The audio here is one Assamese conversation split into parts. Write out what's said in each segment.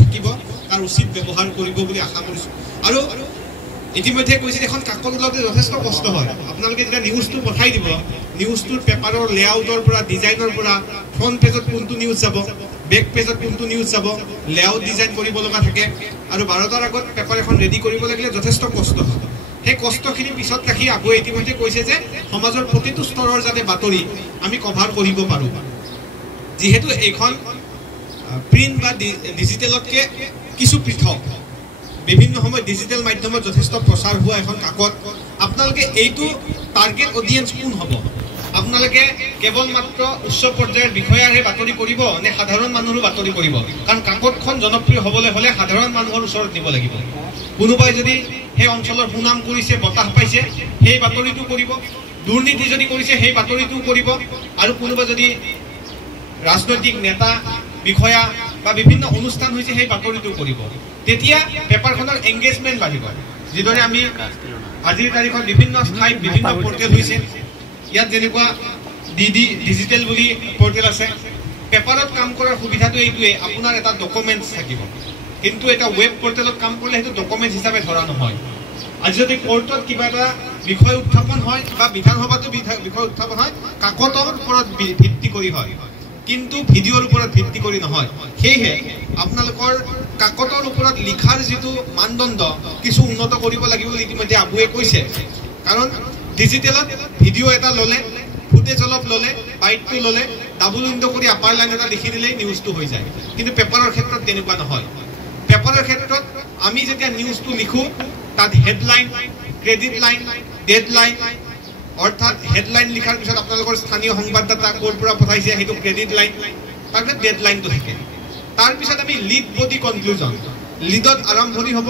থাকিব তাৰ উচিত ব্যৱহাৰ কৰিব বুলি আশা কৰিছোঁ। আৰু ইতিমধ্যে কৈছে এখন কাকত ওলাওঁতে যথেষ্ট কষ্ট হয়। আপোনালোকে যেতিয়া নিউজটো পঠাই দিব, নিউজটোৰ পেপাৰৰ লেআউটৰ পৰা ডিজাইনৰ পৰা ফ্ৰণ্ট পেজত কোনটো নিউজ যাব, বেক পেজত কোনটো নিউজ যাব, লেআউট ডিজাইন কৰিব লগা থাকে। আৰু 12টাৰ আগত পেপাৰ এখন ৰেডি কৰিব লাগিলে যথেষ্ট কষ্ট হয়। সেই কষ্টখিনি পিছত ৰাখি আকৌ ইতিমধ্যে কৈছে যে সমাজৰ প্ৰতিটো স্তৰৰ যাতে বাতৰি আমি কভাৰ কৰিব পাৰোঁ। যিহেতু এইখন প্ৰিণ্ট বা ডিজিটেলতকৈ কিছু পৃথক, বিভিন্ন সময়ত ডিজিটেল মাধ্যমত যথেষ্ট প্ৰচাৰ হোৱা এখন কাকত। আপোনালোকে এইটো টাৰ্গেট অডিয়েঞ্চ কোন হ'ব? আপোনালোকে কেৱল মাত্ৰ উচ্চ পৰ্যায়ৰ বিষয়াৰহে বাতৰি কৰিব নে সাধাৰণ মানুহৰো বাতৰি কৰিব? কাৰণ কাকতখন জনপ্ৰিয় হ'বলৈ হ'লে সাধাৰণ মানুহৰ ওচৰত নিব লাগিব। কোনোবাই যদি সেই অঞ্চলৰ সুনাম কৰিছে, বঁটা পাইছে, সেই বাতৰিটো কৰিব। দুৰ্নীতি যদি কৰিছে সেই বাতৰিটোও কৰিব। আৰু কোনোবা যদি ৰাজনৈতিক নেতা, বিষয়া বা বিভিন্ন অনুষ্ঠান হৈছে সেই বাতৰিটো কৰিব। তেতিয়া পেপাৰখনৰ এংগেজমেণ্ট বাঢ়িব। যিদৰে আমি আজিৰ তাৰিখত বিভিন্ন ঠাইত বিভিন্ন পৰ্টেল হৈছে, ইয়াত যেনেকুৱা DD ডিজিটেল বুলি পৰ্টেল আছে। পেপাৰত কাম কৰাৰ সুবিধাটো এইটোৱে, আপোনাৰ এটা ডকুমেণ্টছ থাকিব। কিন্তু এটা ৱেব পৰ্টেলত কাম কৰিলে সেইটো ডকুমেণ্টছ হিচাপে ধৰা নহয়। আজি যদি কোৰ্টত কিবা এটা বিষয় উত্থাপন হয় বা বিধানসভাতো বিষয় উত্থাপন হয়, কাকতৰ ওপৰত ভিত্তি কৰি হয়, কিন্তু ভিডিঅ'ৰ ওপৰত ভিত্তি কৰি নহয়। সেয়েহে আপোনালোকৰ কাকতৰ ওপৰত লিখাৰ যিটো মানদণ্ড কিছু উন্নত কৰিব লাগিব বুলি ইতিমধ্যে আবুৱে কৈছে। কাৰণ ডিজিটেলত ভিডিঅ' এটা ল'লে, ফুটেজ অলপ ল'লে, বাইটটো ল'লে, ডাবল উইণ্ড' কৰি আপাৰ লাইন এটা লিখি দিলেই নিউজটো হৈ যায়। কিন্তু পেপাৰৰ ক্ষেত্ৰত তেনেকুৱা নহয়। পেপাৰৰ ক্ষেত্ৰত আমি যেতিয়া নিউজটো লিখোঁ, তাত headline, credit line, dead line, অৰ্থাৎ হেডলাইন লিখাৰ পিছত আপোনালোকৰ স্থানীয় সংবাদদাতা ক'ৰ পৰা পঠাইছে সেইটো ক্ৰেডিট লাইন, তাৰপিছত ডেড লাইনটো থাকে। তাৰপিছত আমি লিড, বডি, কনক্লুজন। লিডত আৰম্ভণি হ'ব,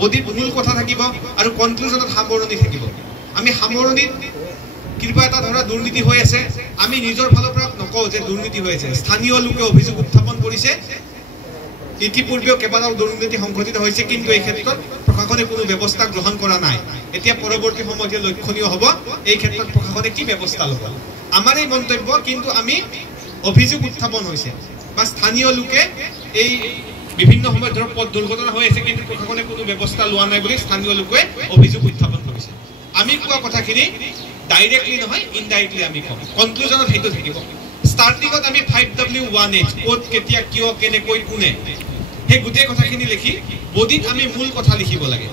বডিত মূল কথা থাকিব আৰু কনক্লুজনত সামৰণি থাকিব। আমি সামৰণিত কিবা এটা ধৰা দুৰ্নীতি হৈ আছে, আমি নিজৰ ফালৰ পৰা নকওঁ যে দুৰ্নীতি হৈ আছে। স্থানীয় লোকে অভিযোগ উত্থাপন কৰিছে, ইতিপূৰ্বেও কেইবাটাও দুৰ্নীতি সংঘটিত হৈছে, কিন্তু এই ক্ষেত্ৰত প্ৰশাসনে কোনো ব্যৱস্থা গ্ৰহণ কৰা নাই। এতিয়া পৰৱৰ্তী সময়ত লক্ষণীয় হ'ব এই ক্ষেত্ৰত প্ৰশাসনে কি ব্যৱস্থা ল'ব। আমাৰ এই মন্তব্য, কিন্তু আমি অভিযোগ উত্থাপন হৈছে বা স্থানীয় লোকে এই বিভিন্ন সময়ত ধৰক পথ দুৰ্ঘটনা হৈ আছে, কিন্তু প্ৰশাসনে কোনো ব্যৱস্থা লোৱা নাই বুলি স্থানীয় লোকে অভিযোগ উত্থাপন কৰিছে। আমি কোৱা কথাখিনি ডাইৰেক্টলি নহয়, ইনডাইৰেক্টলি আমি কওঁ। কনক্লুজনত সেইটো থাকিব। ষ্টাৰ্টিঙত আমি 5W1H, ক'ত, কেতিয়া, কিয়, কেনেকৈ, কোনে, সেই গোটেই কথাখিনি লিখি বডিত আমি মূল কথা লিখিব লাগে।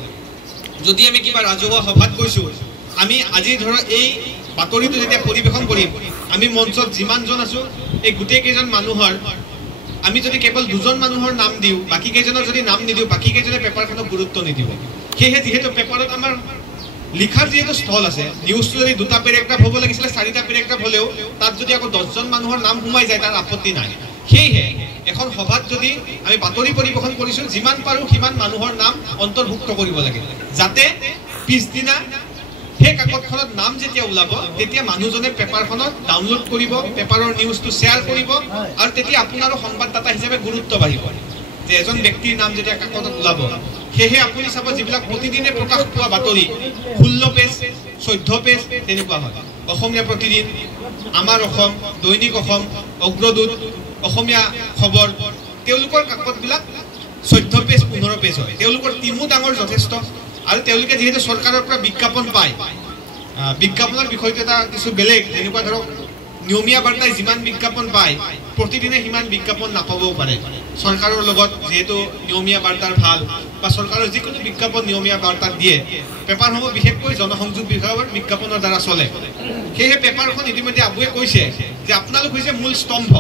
যদি আমি কিবা ৰাজহুৱা সভাত গৈছোঁ, আমি আজি ধৰক এই বাতৰিটো যেতিয়া পৰিৱেশন কৰিম, আমি মঞ্চত যিমানজন আছোঁ, এই গোটেইকেইজন মানুহৰ আমি যদি কেৱল দুজন মানুহৰ নাম দিওঁ, বাকী কেইজনৰ যদি নাম নিদিওঁ, বাকী কেইজনে পেপাৰখনক গুৰুত্ব নিদিব। সেয়েহে যিহেতু পেপাৰত আমাৰ লিখাৰ যিহেতু স্থল আছে, নিউজটো যদি 2টা পেৰেগ্ৰাফ হ'ব লাগিছিলে, 4টা পেৰেগ্ৰাফ হ'লেও তাত যদি আকৌ 10জন মানুহৰ নাম সোমাই যায়, তাৰ আপত্তি নাই। সেয়েহে এখন সভাত যদি আমি বাতৰি পৰিৱেশন কৰিছোঁ, যিমান পাৰোঁ সিমান মানুহৰ নাম অন্তৰ্ভুক্ত কৰিব লাগে, যাতে পিছদিনা সেই কাকতখনত নাম যেতিয়া ওলাব, তেতিয়া মানুহজনে পেপাৰখনত ডাউনলোড কৰিব, পেপাৰৰ নিউজটো শ্বেয়াৰ কৰিব, আৰু তেতিয়া আপোনাৰো সংবাদদাতা হিচাপে গুৰুত্ব বাঢ়িব যে এজন ব্যক্তিৰ নাম যেতিয়া কাকতত ওলাব। সেয়েহে আপুনি চাব, যিবিলাক প্ৰতিদিনে প্ৰকাশ পোৱা বাতৰি 16 পেজ, 14 পেজ তেনেকুৱা হয়। অসমীয়া প্ৰতিদিন, আমাৰ অসম, দৈনিক অসম, অগ্ৰদূত, অসমীয়া খবৰ, তেওঁলোকৰ কাকতবিলাক 14 পেজ, 15 পেজ হয়। তেওঁলোকৰ টিমো ডাঙৰ যথেষ্ট। আৰু তেওঁলোকে যিহেতু চৰকাৰৰ পৰা বিজ্ঞাপন পায়, বিজ্ঞাপনৰ বিষয়টো এটা কিছু বেলেগ। যেনেকুৱা ধৰক নিয়মীয়া বাৰ্তাই যিমান বিজ্ঞাপন পায়, প্ৰতিদিনে সিমান বিজ্ঞাপন নাপাবও পাৰে। চৰকাৰৰ লগত যিহেতু নিয়মীয়া বাৰ্তাৰ ভাল, বা চৰকাৰৰ যিকোনো বিজ্ঞাপন নিয়মীয়া বাৰ্তাত দিয়ে, পেপাৰসমূহ বিশেষকৈ জনসংযোগ বিভাগৰ বিজ্ঞাপনৰ দ্বাৰা চলে। সেয়েহে পেপাৰখন ইতিমধ্যে আবুৱে কৈছে যে আপোনালোক হৈছে মূল স্তম্ভ।